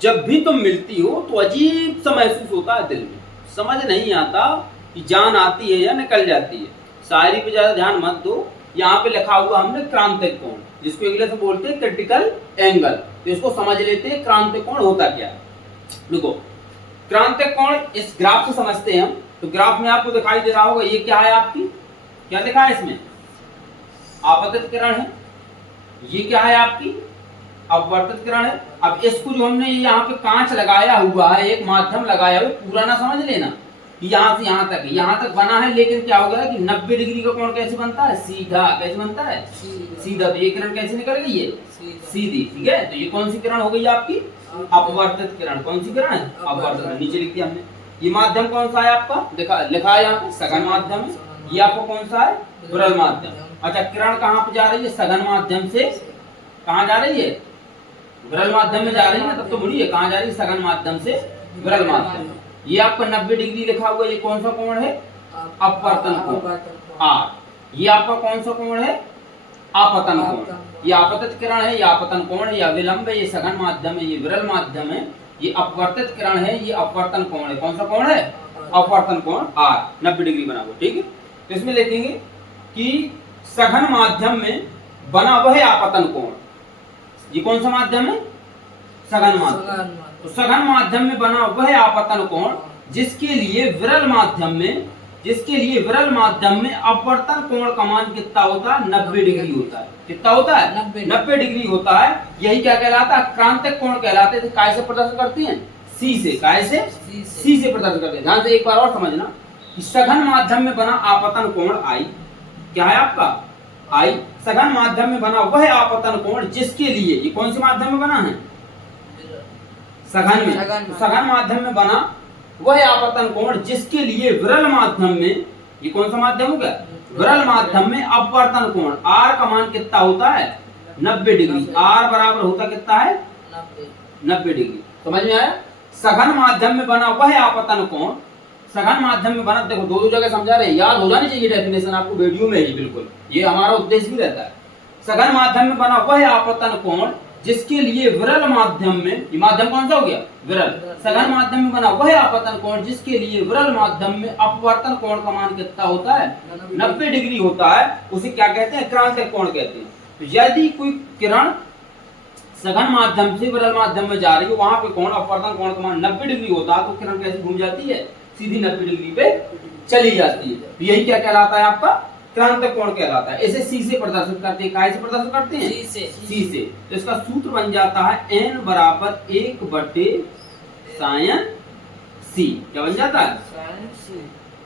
जब भी तुम मिलती हो तो अजीब सा महसूस होता है दिल में, समझ नहीं आता कि जान आती है या निकल जाती है। शायरी पे ज्यादा ध्यान मत दो। यहाँ पे लिखा हुआ हमने क्रांतिक कोण, जिसको इंग्लिश में बोलते हैं क्रिटिकल एंगल। तो इसको समझ लेते हैं क्रांतिक कोण होता क्या है। देखो, क्रांतिक कोण इस ग्राफ से समझते हैं हम। तो ग्राफ में आपको दिखाई दे रहा होगा, ये क्या है आपकी, क्या लिखा है इसमें, आपतित किरण है। ये क्या है आपकी, अपवर्तित किरण है। अब इसको जो हमने यहाँ पे कांच लगाया हुआ है, एक माध्यम लगाया हुआ, पूरा ना समझ लेना कि यहाँ से यहाँ तक, यहाँ तक बना है, लेकिन क्या हो गया कि 90 डिग्री का कोण कैसे बनता है, सीधा। कैसे बनता है, सीधा। तो ये किरण कैसे निकल गई है, सीधी। ठीक है, तो ये कौन सी किरण हो गई आपकी, अपवर्तित किरण। कौन सी किरण है, अपवर्तित। नीचे लिख दिया हमने। ये माध्यम कौन सा है आपका, लिखा है यहाँ पे सघन माध्यम है। ये आपका कौन सा है, विरल माध्यम। अच्छा, किरण कहाँ पे जा रही है, सघन माध्यम से कहाँ जा रही है, विरल माध्यम में जा रही है। तब तो मुड़िए, कहाँ जा रही है, सघन माध्यम से विरल माध्यम। ये आपका 90 डिग्री लिखा हुआ, ये कौन सा कोण है, अपवर्तन कोण, आर। ये आपका कौन सा कोण है, आपतन कोण। ये आपतित किरण है, ये आपतन कोण है, या विलंब है, ये सघन माध्यम है, ये विरल माध्यम है। ये अपवर्तित किरण है, ये अपवर्तन कोण है। कौन सा कोण है, अपवर्तन कोण, आर, 90 डिग्री बना हुआ। ठीक है, तो इसमें लिखेंगे कि सघन माध्यम में बना वह आपतन कोण। ये कौन सा माध्यम है, सघन माध्यम। तो सघन माध्यम में बना वह आपतन कोण जिसके लिए विरल माध्यम में अपवर्तन कोण का मान कितना होता है, 90 डिग्री होता है। कितना होता है, 90 डिग्री होता है। यही क्या कहलाता है, क्रांतिक कोण कहलाते हैं। काय से प्रदर्शन करती हैं, सी से। काय से, सी से प्रदर्शन करते हैं। ध्यान से एक बार और समझना कि सघन माध्यम में बना आपतन कोण आई, क्या है आपका, आई। सघन माध्यम में बना वह आपतन कोण जिसके लिए, ये कौन से माध्यम में बना है, सघन में। सघन माध्यम में बना वह आपतन कोण जिसके लिए विरल माध्यम में, ये कौन सा माध्यम हो गया, विरल माध्यम में अपवर्तन कोण, आर का मान कितना होता है, 90 डिग्री। आर बराबर होता कितना है, 90 डिग्री। समझ में आया। सघन माध्यम में बना वह आपतन कोण, सघन माध्यम में बना, देखो दो जगह समझा रहे हैं, याद हो जानी चाहिए डेफिनेशन आपको, वीडियो में ही बिल्कुल, ये हमारा उद्देश्य भी रहता है। सघन माध्यम में बना वह आपतन कोण जिसके लिए विरल माध्यम में, ये माध्यम कौन सा हो गया, विरल। सघन माध्यम में बना वह आपतन कोण जिसके लिए विरल माध्यम में अपवर्तन कोण का मान कितना होता है, 90 डिग्री होता है। उसे क्या कहते हैं, क्रांतिक कोण कहते हैं। तो यदि कोई किरण सघन माध्यम से विरल माध्यम में जा रही है, वहां पे कोण, अपवर्तन कोण का मान 90 डिग्री होता है, तो किरण कैसे घूम जाती है, सीधी 90 डिग्री पे चली जाती है। तो यही क्या कहलाता है आपका, क्रांतिक कोण कहलाता है। इसे सी से प्रदर्शित करते हैं। काय से प्रदर्शित करते हैं, सी से। तो इसका सूत्र बन जाता है n बराबर 1/sin c। क्या बन जाता है,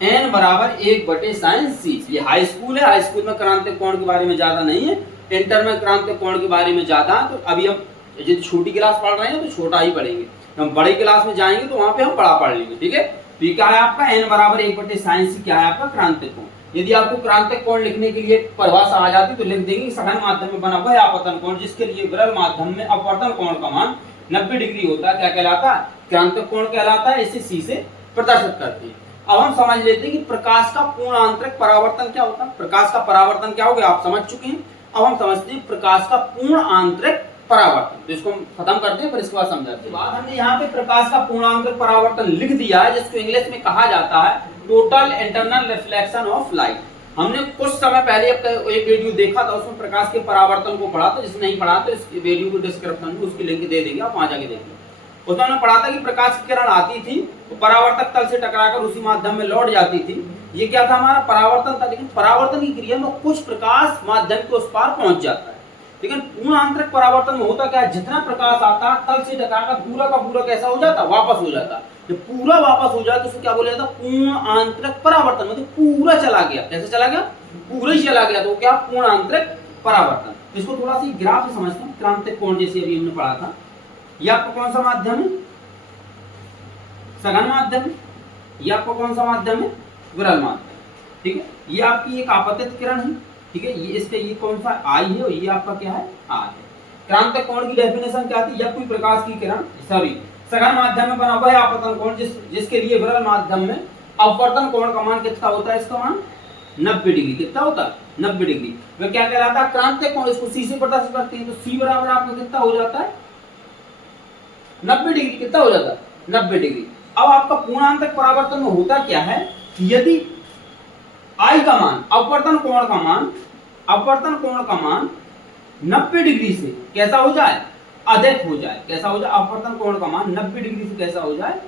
n बराबर 1/sin c। ये हाई स्कूल है, हाई स्कूल में क्रांतिक कोण के बारे में ज्यादा नहीं है, इंटर में क्रांतिक कोण के बारे में ज्यादा। तो अभी हम यदि छोटी क्लास पढ़ रहे हैं तो छोटा ही पढ़ेंगे, हम बड़ी क्लास में जाएंगे तो वहां पे हम बड़ा पढ़ लेंगे। ठीक है, तो ये क्या है आपका, n बराबर 1/sin c क्या है आपका, क्रांतिक कोण। यदि आपको क्रांतिक कोण लिखने के लिए परिभाषा आ जाती तो लिख देंगे सघन माध्यम में बना वह आपतन कोण जिसके लिए विरल माध्यम में अपवर्तन कोण का मान 90 डिग्री होता है, क्या कहलाता है, क्रांतिक कोण कहलाता है। इसे सी से प्रदर्शित करते हैं। अब हम समझ लेते हैं कि प्रकाश का पूर्ण आंतरिक परावर्तन क्या होता है। प्रकाश का परावर्तन क्या हो गया, आप समझ चुके हैं। अब हम समझते हैं प्रकाश का पूर्ण आंतरिक परावर्तन। तो इसको हम खत्म करते हैं, फिर इसके बाद समझाते हैं। बाद हमने यहाँ पे प्रकाश का पूर्ण आंतरिक परावर्तन लिख दिया है, जिसको इंग्लिश में कहा जाता है total internal reflection of light. हमने कुछ समय पहले एक वीडियो देखा था, उसमें प्रकाश के परावर्तन को पढ़ा था। जिसने नहीं पढ़ा तो इस वीडियो को डिस्क्रिप्शन में उसकी लिंक दे देंगे, आप वहां जाके देख लो। उसमें हमने पढ़ा था कि प्रकाश की किरण आती थी तो परावर्तक तल से टकराकर उसी माध्यम में लौट जाती थी। ये क्या था, हमारा परावर्तन था। लेकिन परावर्तन की क्रिया में कुछ प्रकाश माध्यम के उस पार पहुंच जाता है। लेकिन पूर्ण आंतरिक परावर्तन में होता क्या है, जितना प्रकाश आता है तल से टकराकर पूरा का पूरा कैसा हो जाता, वापस हो जाता। जब पूरा वापस हो जाए तो उसको क्या बोला जाता, पूर्ण आंतरिक परावर्तन। मतलब पूरा चला गया, कैसे चला गया, पूरा ही चला गया, तो क्या, पूर्ण आंतरिक परावर्तन। इसको थोड़ा सा ग्राफ से समझते हैं। क्रांतिक कोण जैसे अभी हमने पढ़ा था, ये आपका कौन सा माध्यम है, सघन माध्यम। ये आपका कौन सा माध्यम है, विरल माध्यम। ठीक है, ये आपकी एक आपतित किरण है। ठीक है, ये इसका ये कौन सा आई है और ये आपका क्या है, आर है। क्रांतिक कोण की डेफिनेशन क्या थी, यह कोई प्रकाश की किरण सघन माध्यम में बना वह आपतन कोण जिसके लिए विरल माध्यम में अपवर्तन कोण का मान कितना होता है, इसका मान 90 डिग्री। कितना होता है, 90 डिग्री। वह क्या कहलाता है, क्रांतिक कोण। इसको सी से प्रदर्शित करते हैं। तो सी बराबर आपका कितना हो जाता है, 90 डिग्री कितना हो जाता, 90 डिग्री। अब आपका पूर्णांतक परावर्तन में होता क्या है, यदि आई का मान, अपवर्तन कोण का मान, अपवर्तन कोण का मान 90 डिग्री से कैसा हो जाए, अधिक हो जाए। कैसा हो जाए, अपवर्तन कोण का मान 90 डिग्री से कैसा हो जाए,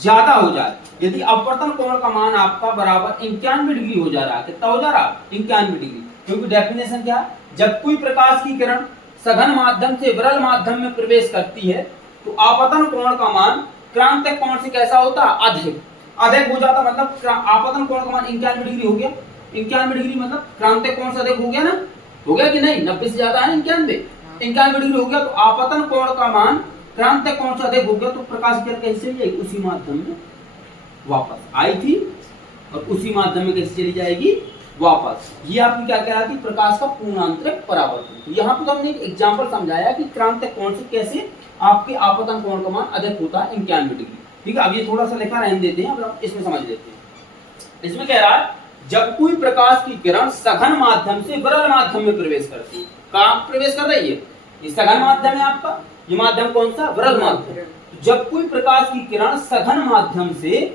ज्यादा हो जाए। यदि अपवर्तन कोण का मान आपका बराबर 91 डिग्री हो जा रहा है, कितना हो जा रहा है, 91 डिग्री। क्योंकि डेफिनेशन क्या है, जब कोई प्रकाश की किरण सघन माध्यम से विरल माध्यम में प्रवेश करती है तो आपतन कोण का मान क्रांतिक कोण से कैसा होता है, अधिक। अधिक हो जाता मतलब आपतन कोण का मान 91 डिग्री हो गया। 91 डिग्री मतलब क्रांतिक कोण से अधिक हो गया ना, हो गया कि नहीं, 90 से ज्यादा है 91, 91 डिग्री हो गया। तो आपतन कोण का मान क्रांतिक कोण से अधिक हो गया तो प्रकाश किरण कैसे चली जाएगी, उसी माध्यम में वापस आई थी और उसी माध्यम में कैसे चली जाएगी, वापस। ये आपकी क्या कहलाती है, प्रकाश का पूर्णांतरिक परावर्तन। तो यहाँ पे हमने एक एग्जांपल समझाया कि क्रांतिक कोण से कैसे आपके आपतन कोण का मान अधिक होता है 91 डिग्री। ठीक है, अब ये थोड़ा सा लिखा रहने देते हैं, अब इसमें समझ लेते हैं। इसमें कह रहा है जब कोई प्रकाश की किरण सघन माध्यम से विरल माध्यम में प्रवेश करती है, कहाँ प्रवेश कर रही है, ये सघन माध्यम है आपका, ये माध्यम कौन सा, विरल माध्यम। जब कोई प्रकाश की किरण सघन माध्यम से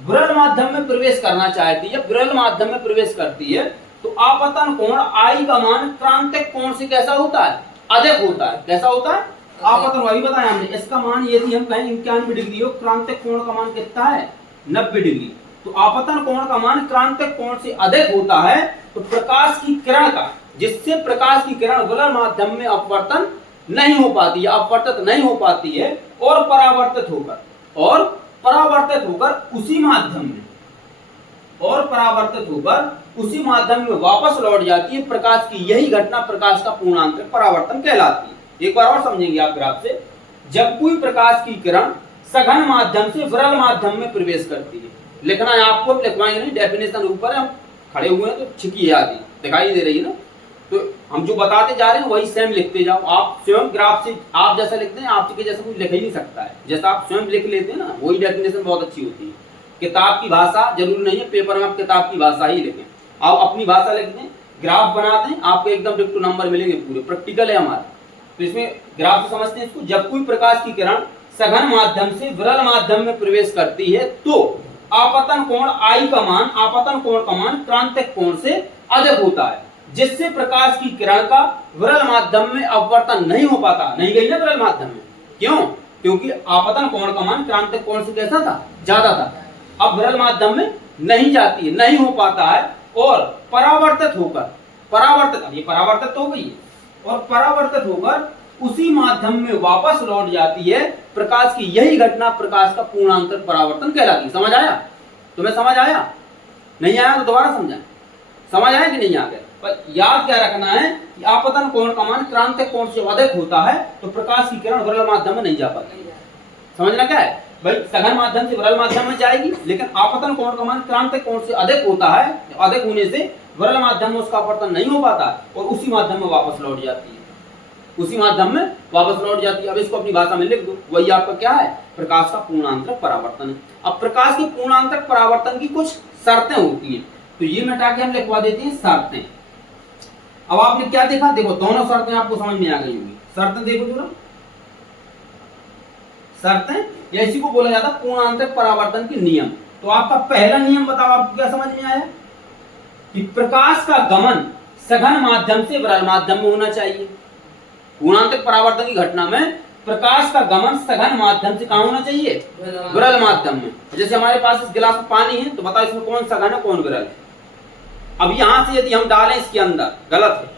विरल माध्यम में प्रवेश करना चाहती है, विरल माध्यम में प्रवेश करती है तो आपतन कोण आई का मान क्रांतिक कोण से कैसा होता है, अधिक होता है। कैसा होता है, आपतन, वही बताया हमने, इसका मान यदि हम कहें 91 डिग्री हो, क्रांतिक कोण का मान कितना है, 90 डिग्री। तो आपतन कोण का मान क्रांतिक कोण से अधिक होता है तो प्रकाश की किरण का, जिससे प्रकाश की किरण विरल माध्यम में अपवर्तन नहीं हो पाती है, अपवर्तित नहीं हो पाती है और परावर्तित होकर उसी माध्यम में वापस लौट जाती है। प्रकाश की यही घटना प्रकाश का पूर्णांतरिक परावर्तन कहलाती है। एक बार और समझेंगे आप ग्राफ से, जब कोई प्रकाश की किरण सघन माध्यम से विरल माध्यम में प्रवेश करती है, लिखना है आपको, लिखवाएंगे नहीं, डेफिनेशन ऊपर है, हम खड़े हुए हैं तो छिकी याद दिखाई दे रही है ना, तो हम जो बताते जा रहे हैं वही सेम लिखते जाओ। आप स्वयं ग्राफ से आप जैसा लिखते हैं, आपके जैसा कुछ लिख ही नहीं सकता है, जैसा आप स्वयं लिख लेते हैं ना, वही डेफिनेशन बहुत अच्छी होती है। किताब की भाषा जरूरी नहीं है पेपर में आप किताब की भाषा ही लिखें, आप अपनी भाषा लिखते हैं, ग्राफ बनाते हैं, आपको एकदम डिक्टो नंबर मिलेंगे पूरे, प्रैक्टिकल है हमारा। तो इसमें ग्राफ से समझते हैं इसको, जब कोई प्रकाश की किरण सघन माध्यम से विरल माध्यम में प्रवेश करती है तो आपतन कोण आई का मान, आपतन कोण का मान क्रांतिक कोण से अधिक होता है, जिससे प्रकाश की किरण का विरल माध्यम में अपवर्तन नहीं हो पाता। नहीं गई ना विरल माध्यम में, क्यों, क्योंकि आपतन कोण का मान क्रांतिक कोण से कैसा था, ज्यादा था। अब विरल माध्यम में नहीं जाती है, नहीं हो पाता है और परावर्तित होकर, ये परावर्तित हो गई है और परावर्तित होकर उसी माध्यम में वापस लौट जाती है। प्रकाश की यही घटना प्रकाश का पूर्णांतरिक परावर्तन कहलाती है। समझ आया, तुम्हें समझ आया, नहीं आया तो दोबारा समझाएं, समझ आया कि नहीं आ गया। पर याद क्या रखना है कि आपतन कोण का मान क्रांतिक कोण से अधिक होता है तो प्रकाश की किरण विरल माध्यम में नहीं जा पाती। समझना क्या है भाई, सघन माध्यम से विरल माध्यम में जाएगी, लेकिन आपतन कोण का मान क्रांतिक कोण से अधिक होता है, अधिक होने से विरल माध्यम में उसका अपवर्तन नहीं हो पाता और उसी माध्यम में वापस लौट जाती है, उसी माध्यम में वापस लौट जाती है। अब इसको अपनी भाषा में लिख दो, वही आपका क्या है, प्रकाश का पूर्णांतरिक परावर्तन है। अब प्रकाश के पूर्णांतरिक परावर्तन की कुछ शर्तें होती हैं, तो ये मिटा के हम लिखवा देते हैं शर्तें। अब आपने क्या देखा, देखो दोनों शर्तें आपको समझ में आ गई होंगी। शर्तें देखो जरा, शर्तें या इसी को बोला जाता है पूर्णांतरिक परावर्तन के नियम। तो आपका पहला नियम बताओ, आपको क्या समझ में आया कि प्रकाश का गमन सघन माध्यम से विरल माध्यम में होना चाहिए। पूर्णांतरिक परावर्तन की घटना में प्रकाश का गमन सघन माध्यम से कहां होना चाहिए, विरल माध्यम में। जैसे हमारे पास इस गिलास में पानी है तो बताओ इसमें कौन सघन है कौन विरल है। अब यहां से यदि हम डालें इसके अंदर, गलत है,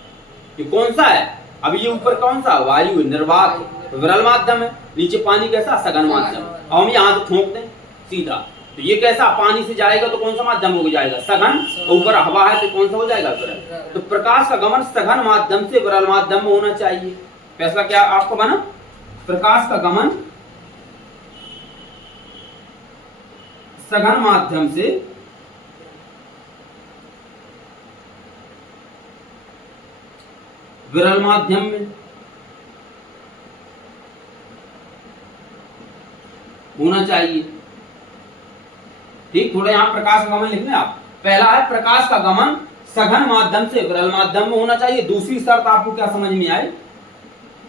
ये कौन सा है, अब ये ऊपर कौन सा वायु निर्वात है, विरल माध्यम है, नीचे पानी कैसा सघन माध्यम। अब हम यहाँ से ठोक दें सीधा, तो ये कैसा पानी से जाएगा तो कौन सा माध्यम हो जाएगा, सघन, ऊपर हवा है तो कौन सा हो जाएगा, विरल। तो प्रकाश का गमन सघन माध्यम से विरल माध्यम में होना चाहिए। फैसला क्या आपको बना, प्रकाश का गमन सघन माध्यम से विरल माध्यम में होना चाहिए। ठीक, थोड़ा यहाँ प्रकाश का गमन लिखना आप। पहला है प्रकाश का गमन सघन माध्यम से विरल माध्यम में होना चाहिए। दूसरी शर्त आपको क्या समझ में आई,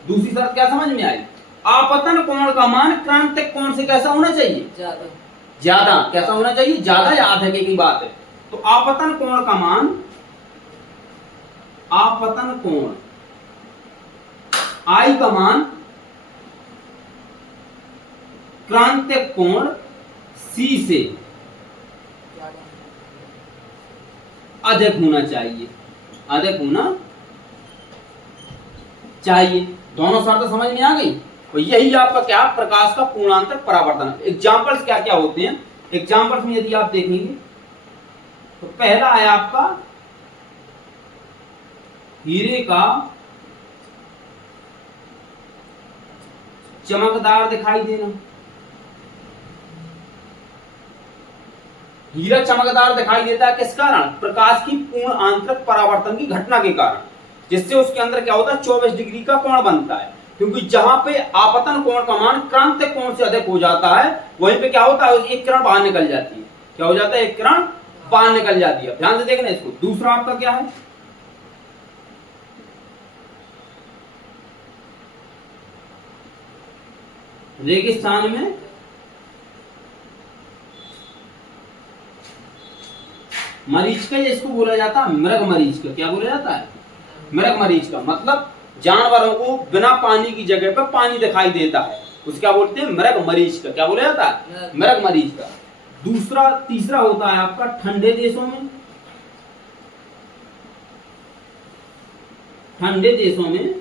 दूसरी शर्त क्या समझ में आई आपतन कोण का मान क्रांतिक कोण से कैसा होना चाहिए? ज्यादा। ज्यादा। कैसा होना चाहिए? ज्यादा या आधे की बात है। तो आपतन कोण का मान, आपतन कोण आई का मान क्रांतिक कोण सी से अधिक होना चाहिए, अधिक होना चाहिए। दोनों शर्त समझ में आ गई। तो यही आपका क्या, प्रकाश का पूर्णांतक परावर्तन। एग्जाम्पल्स क्या क्या होते हैं? एग्जाम्पल्स में यदि आप देखेंगे तो पहला है आपका हीरे का चमकदार दिखाई देना। हीरा चमकदार दिखाई देता है किस कारण? प्रकाश की पूर्ण आंतरिक परावर्तन की घटना के कारण, जिससे उसके अंदर क्या होता है, 24 डिग्री का कोण बनता है। क्योंकि जहां पे आपतन कोण का मान क्रांतिक कोण से अधिक हो जाता है, वहीं पे क्या होता है, एक किरण बाहर निकल जाती है। क्या हो जाता है? एक किरण बाहर निकल जाती है। ध्यान से देखना इसको। दूसरा आपका क्या है, रेगिस्तान में मरीच का, इसको बोला जाता है मृग मरीच का। क्या बोला जाता है? मृग मरीच का। मतलब जानवरों को बिना पानी की जगह पर पानी दिखाई देता है, उसे क्या बोलते हैं? मृग मरीच का। क्या बोला जाता है? मृग मरीच का। दूसरा, तीसरा होता है आपका ठंडे देशों में, ठंडे देशों में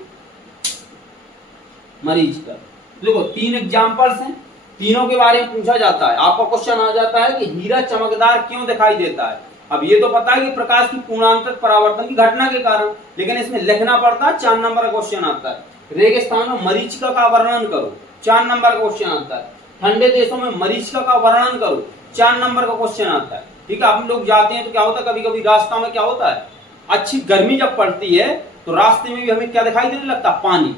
मरीच का। देखो 3 एग्जांपल्स हैं, तीनों के बारे में पूछा जाता है। आपका क्वेश्चन आ जाता है कि हीरा चमकदार क्यों दिखाई देता है। अब ये तो पता है कि प्रकाश की पूर्णांतक परावर्तन की घटना के कारण, लेकिन इसमें लिखना पड़ता है। 4 नंबर का क्वेश्चन आता है। रेगिस्तान में मरीचिका का वर्णन करो, 4 नंबर का क्वेश्चन आता है। ठंडे देशों में मरीचिका का वर्णन करो, 4 नंबर का क्वेश्चन आता है। ठीक है, हम लोग जाते हैं तो क्या होता है, कभी कभी रास्ता में क्या होता है, अच्छी गर्मी जब पड़ती है तो रास्ते में भी हमें क्या दिखाई देने लगता है? पानी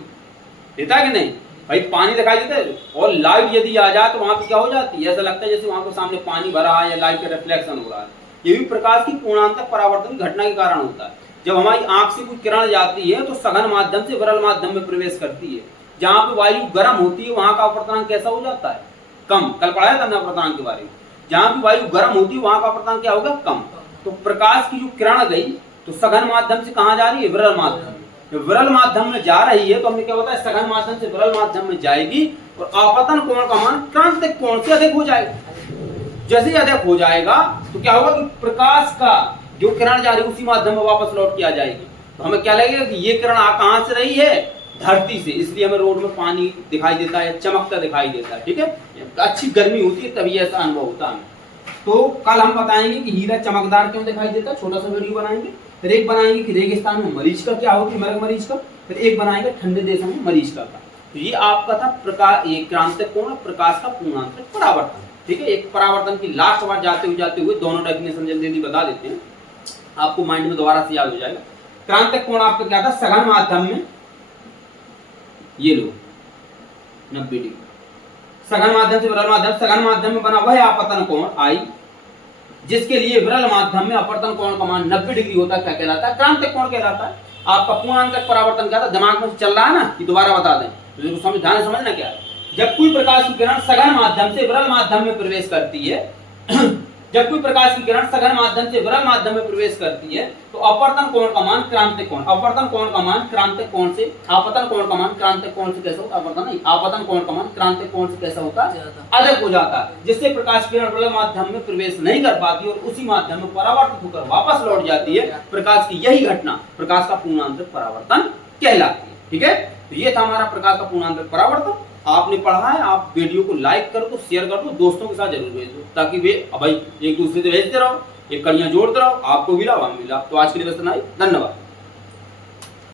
देता है कि नहीं भाई? पानी दिखाई देता है। और लाइट यदि आ जाए तो वहां पे क्या हो जाती है, ऐसा लगता है जैसे वहां के सामने पानी भरा है या लाइट का रिफ्लेक्शन हो रहा है। ये भी प्रकाश की पूर्णांतक परावर्तन की घटना के कारण होता है। जब हमारी आंख से कोई किरण जाती है तो सघन माध्यम से विरल माध्यम में प्रवेश करती है। जहां पे वायु गर्म होती है वहां का अपवर्तनांक कैसा हो जाता है? कम। कल पढ़ाया था हमने अपवर्तनांक के बारे में। जहां भी वायु गर्म होती है वहां का अपवर्तनांक क्या होगा? कम। तो प्रकाश की जो किरण गई तो सघन माध्यम से कहां जा रही है? विरल माध्यम में। जब विरल माध्यम में जा रही है तो हमने क्या होता है, सघन माध्यम से विरल माध्यम में जाएगी और आपतन कोण का मान क्रांतिक कोण से अधिक हो जाएगा। जैसे ही अधिक हो जाएगा तो क्या होगा कि प्रकाश का जो किरण जा रही है उसी माध्यम में वापस लौट के आ जाएगी। तो हमें क्या लगेगा कि ये किरण कहां से रही है? धरती से। इसलिए हमें रोड में पानी दिखाई देता है, चमकता दिखाई देता है। ठीक है, अच्छी गर्मी होती है तभी ऐसा अनुभव होता है। तो कल हम बताएंगे कि हीरा चमकदार क्यों दिखाई देता है, छोटा सा वीडियो बनाएंगे। फिर एक बनाएंगे कि रेगिस्तान में मरीचिका क्या होती है, मृग मरीचिका। फिर एक बनाएंगे ठंडे देशों में मरीचिका का। तो ये आपका था प्रकाश, ये क्रांतिक कोण, प्रकाश का पूर्णांतक परावर्तन। ठीक है, एक परावर्तन की लास्ट बार जाते हुए दोनों डेफिनेशन जल्दी बता देते हैं, आपको माइंड में दोबारा से याद हो जाएगा। क्रांतिक कोण आपका क्या था? सघन माध्यम में, ये लो 90 डिग्री, सघन माध्यम से विरल माध्यम, सघन माध्यम में बना वह आपतन कोण आई जिसके लिए विरल माध्यम में अपवर्तन कोण का मान 90 डिग्री होता है। क्या कहलाता है? क्रांतिक कोण कहलाता है। आपका पूर्णांतक परावर्तन क्या था? दिमाग में चल रहा है ना कि दोबारा बता दें तो समझ, ध्यान समझना क्या है। जब कोई प्रकाश की किरण सघन माध्यम से विरल माध्यम में प्रवेश करती है जब कोई प्रकाश की किरण सघन माध्यम से विरल माध्यम में प्रवेश करती है तो अपवर्तन कोण का मान क्रांतिक कोण, अपवर्तन कोण का मान क्रांतिक कोण से, आपतन कोण का मान क्रांतिक कोण से कैसा होता है? अपवर्तन नहीं, आपतन कोण का मान क्रांतिक कोण से कैसा होता है? अधिक हो जाता है। जिससे प्रकाश की किरण विरल माध्यम में प्रवेश नहीं कर पाती और उसी माध्यम में परावर्तित होकर वापस लौट जाती है। प्रकाश की यही घटना प्रकाश का पूर्णांतक परावर्तन कहलाती है। ठीक है, तो ये था हमारा प्रकाश का पूर्णांतक परावर्तन। आपने पढ़ा है, आप वीडियो को लाइक कर दो, शेयर कर दो, दोस्तों के साथ जरूर भेज दो ताकि वे भाई एक दूसरे से भेजते रहो, एक कड़ियां जोड़ते रहो, आपको मिला वहां मिला। तो आज के लिए बस इतना ही, धन्यवाद।